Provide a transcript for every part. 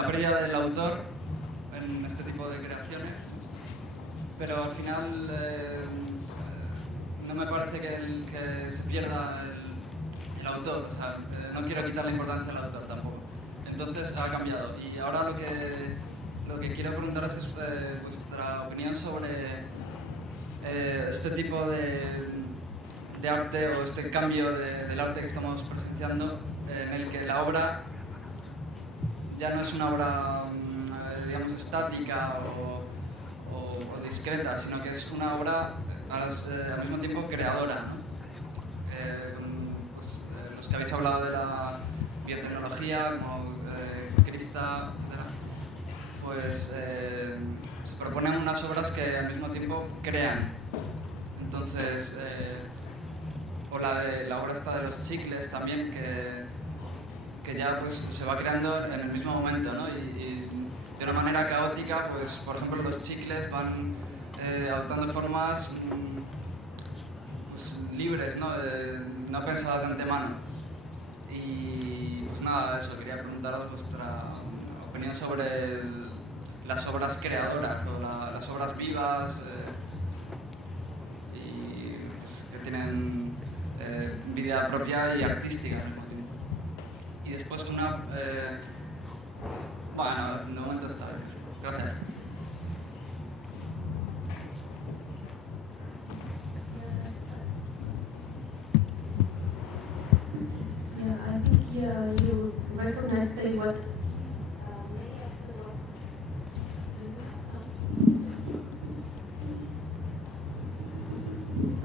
la previa del autor en este tipo de creaciones, pero al final no me parece que se pierda el autor, o sea, no quiero quitar la importancia del autor tampoco. Entonces ha cambiado y ahora lo que quiero preguntaros es vuestra opinión sobre este tipo de arte o este cambio del arte que estamos presenciando, en el que la obra ya no es una obra, digamos, estática o discreta, sino que es una obra al mismo tiempo creadora, ¿no? Los que habéis hablado de la biotecnología, como Christa, etc., pues se proponen unas obras que al mismo tiempo crean. Entonces, o la obra esta de los chicles también, que ya pues se va creando en el mismo momento, ¿no? Y de una manera caótica, pues por ejemplo los chicles van adoptando formas pues, libres, ¿no? No pensadas de antemano. Y pues nada, eso, quería preguntaros vuestra opinión sobre las obras creadoras o las obras vivas y pues, que tienen vida propia y artística al mismo tiempo. Y después bueno, de momento está bien. Gracias. Yeah, I think you recognize that what many of the works.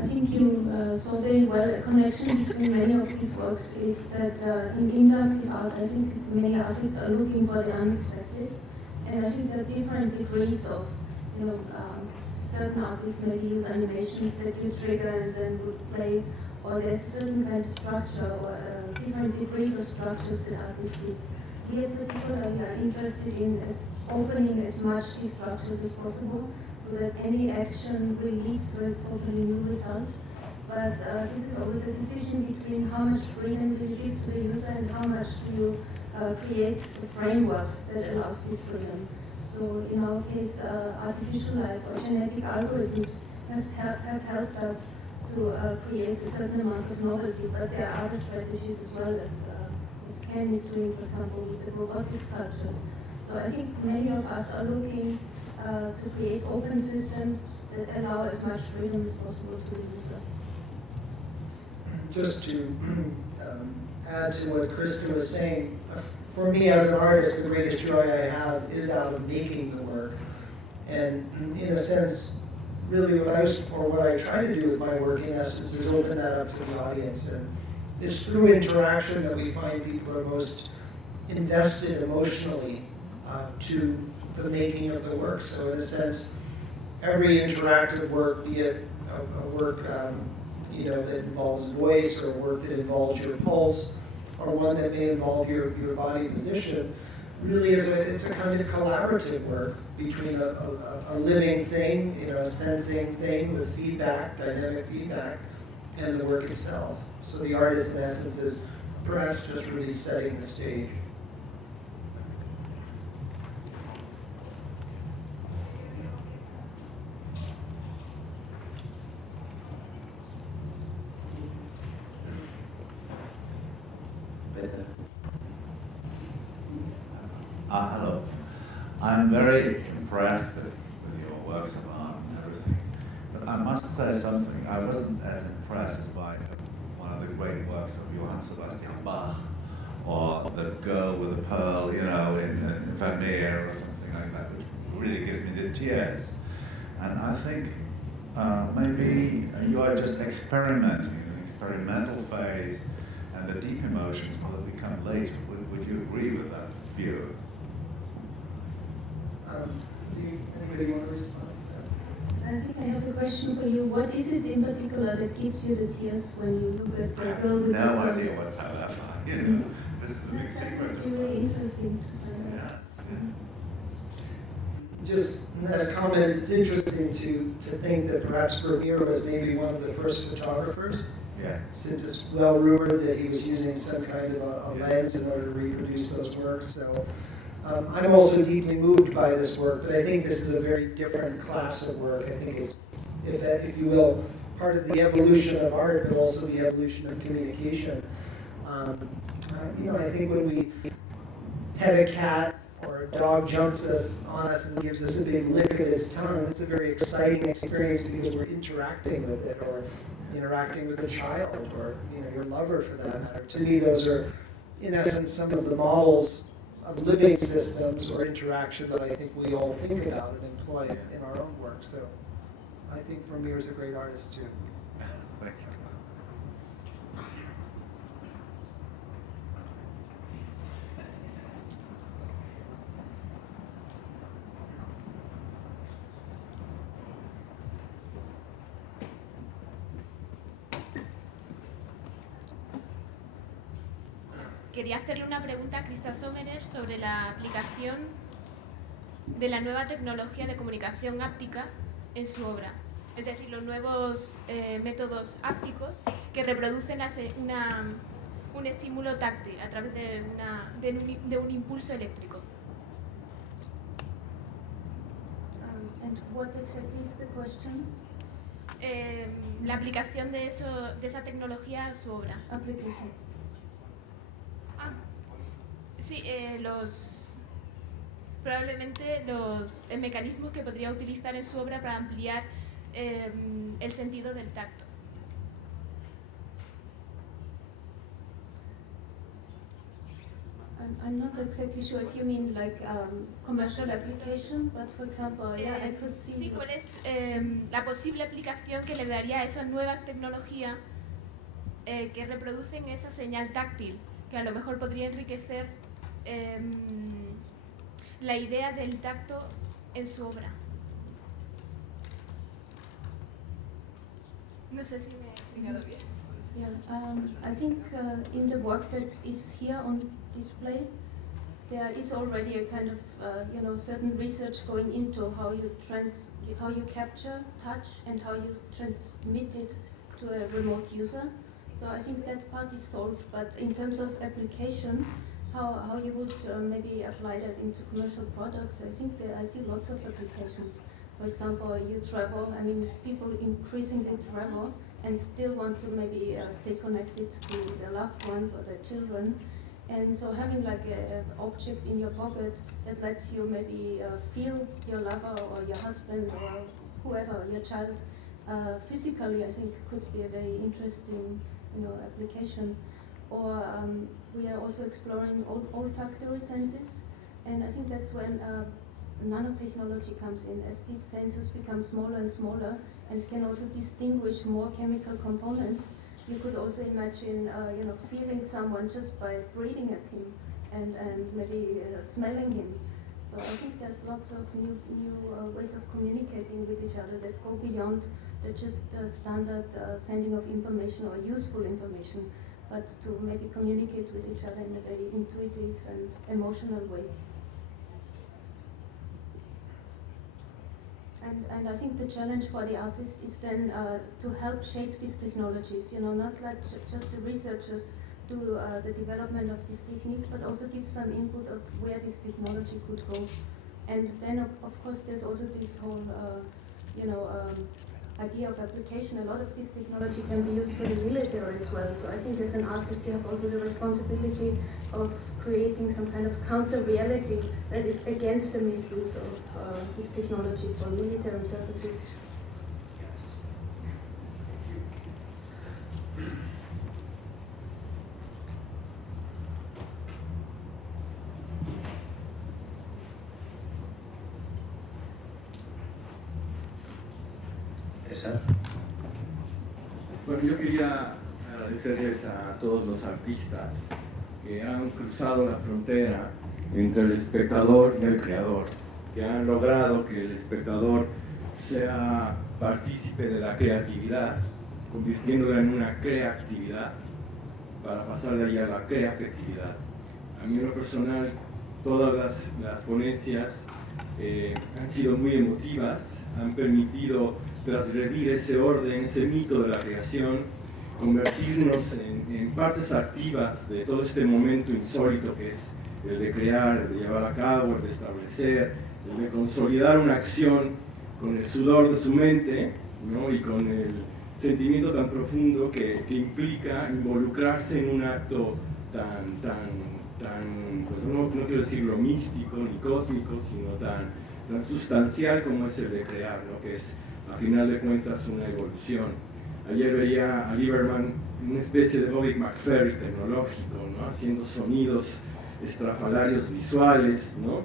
I think you saw very well a connection between many of these works is that in interactive art, I think many artists are looking for the unexpected, and I think there are different degrees of, certain artists maybe use animations that you trigger and then would play, or there's a certain kind of structure or different degrees of structures that artists do. Here particularly we are interested in opening as much these structures as possible, so that any action will lead to a totally new result. But this is always a decision between how much freedom do you give to the user and how much do you create a framework that allows this freedom. So in our case, artificial life or genetic algorithms have helped us to create a certain amount of novelty, but there are other strategies as well, as Ken is doing, for example, with the robotic sculptures. So I think many of us are looking to create open systems that allow as much freedom as possible to the user. Just to add to what Christa was saying, for me as an artist, the greatest joy I have is out of making the work. And in a sense, really what I try to do with my work, in essence, is open that up to the audience. And it's through interaction that we find people are most invested emotionally to the making of the work. So in a sense, every interactive work, be it a work that involves voice, or work that involves your pulse, or one that may involve your body position, really it's a kind of collaborative work between a living thing, a sensing thing with feedback, dynamic feedback, and the work itself. So the artist, in essence, is perhaps just really setting the stage. Hello. I'm very impressed with your works of art and everything, but I must say something. I wasn't as impressed by one of the great works of Johann Sebastian Bach, or The Girl with the Pearl, in Vermeer or something like that, which really gives me the tears. And I think maybe you are just experimenting, an experimental phase, and the deep emotions will become later. Would you agree with that view? Anybody want to respond to that? I think I have a question for you. What is it in particular that gives you the tears when you look at the girl with the No pearls? idea what's how that. This is a big secret. That would be really interesting. Just as a comment, it's interesting to think that perhaps Vermeer was maybe one of the first photographers. Yeah. Since it's well rumored that he was using some kind of a lens in order to reproduce those works. So I'm also deeply moved by this work, but I think this is a very different class of work. I think it's, if you will, part of the evolution of art, but also the evolution of communication. I think when we pet a cat or a dog jumps on us and gives us a big lick of its tongue, it's a very exciting experience because we're interacting with it, or interacting with a child, or your lover for that matter. To me, those are, in essence, some of the models of living systems or interaction that I think we all think about and employ in our own work. So I think Vermeer is a great artist too. Thank you. Quería hacerle una pregunta a Christa Sommerer sobre la aplicación de la nueva tecnología de comunicación áptica en su obra. Es decir, los nuevos métodos ápticos que reproducen un estímulo táctil a través de un impulso eléctrico. And what exactly is the question? La aplicación de esa tecnología a su obra. Application. Sí, probablemente los mecanismos que podría utilizar en su obra para ampliar el sentido del tacto. I'm not exactly sure if you mean like commercial application, but for example, yeah, I could see. Sí, ¿cuál es la posible aplicación que le daría a esa nueva tecnología que reproducen esa señal táctil, que a lo mejor podría enriquecer la idea del tacto en su obra? No sé si me he explicado bien. Yeah, I think in the work that is here on display, there is already a kind of certain research going into how you capture touch and how you transmit it to a remote user. So I think that part is solved, but in terms of application, how you would maybe apply that into commercial products, I think I see lots of applications. For example, you travel, people increasingly travel and still want to maybe stay connected to their loved ones or their children. And so having like an object in your pocket that lets you maybe feel your lover or your husband or whoever, your child, physically, I think could be a very interesting application. Or we are also exploring olfactory senses, and I think that's when nanotechnology comes in. As these sensors become smaller and smaller and can also distinguish more chemical components, you could also imagine feeling someone just by breathing at him and maybe smelling him. So I think there's lots of new ways of communicating with each other that go beyond the just standard sending of information or useful information, but to maybe communicate with each other in a very intuitive and emotional way. And I think the challenge for the artist is then to help shape these technologies, not like just the researchers do the development of this technique, but also give some input of where this technology could go. And then of course there's also this whole idea of application. A lot of this technology can be used for the military as well. So I think as an artist you have also the responsibility of creating some kind of counter-reality that is against the misuse of this technology for military purposes. Yes. Bueno, yo quería agradecerles a todos los artistas que han cruzado la frontera entre el espectador y el creador, que han logrado que el espectador sea partícipe de la creatividad, convirtiéndola en una creatividad para pasar de ahí a la creafectividad. A mí en lo personal, todas las ponencias han sido muy emotivas, han permitido transgredir ese orden, ese mito de la creación, convertirnos en partes activas de todo este momento insólito que es el de crear, el de llevar a cabo, el de establecer, el de consolidar una acción con el sudor de su mente, ¿no? Y con el sentimiento tan profundo que implica involucrarse en un acto pues no quiero decirlo místico ni cósmico, sino tan sustancial como es el de crear, ¿no? Que es, a final de cuentas, una evolución. Ayer veía a Lieberman, una especie de Bobby McFerry tecnológico, ¿no? Haciendo sonidos estrafalarios visuales, ¿no?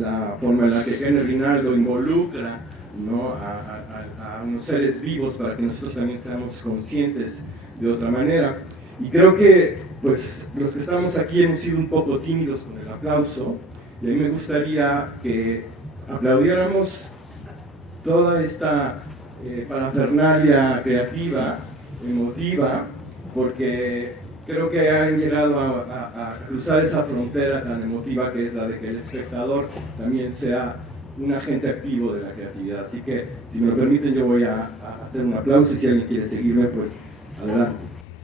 La forma en la que Rinaldo involucra, ¿no? a unos seres vivos para que nosotros también seamos conscientes de otra manera. Y creo que pues, los que estamos aquí hemos sido un poco tímidos con el aplauso, y a mí me gustaría que aplaudiéramos toda esta parafernalia creativa, emotiva, porque creo que han llegado a cruzar esa frontera tan emotiva que es la de que el espectador también sea un agente activo de la creatividad. Así que, si me lo permiten, yo voy a hacer un aplauso y si alguien quiere seguirme, pues adelante.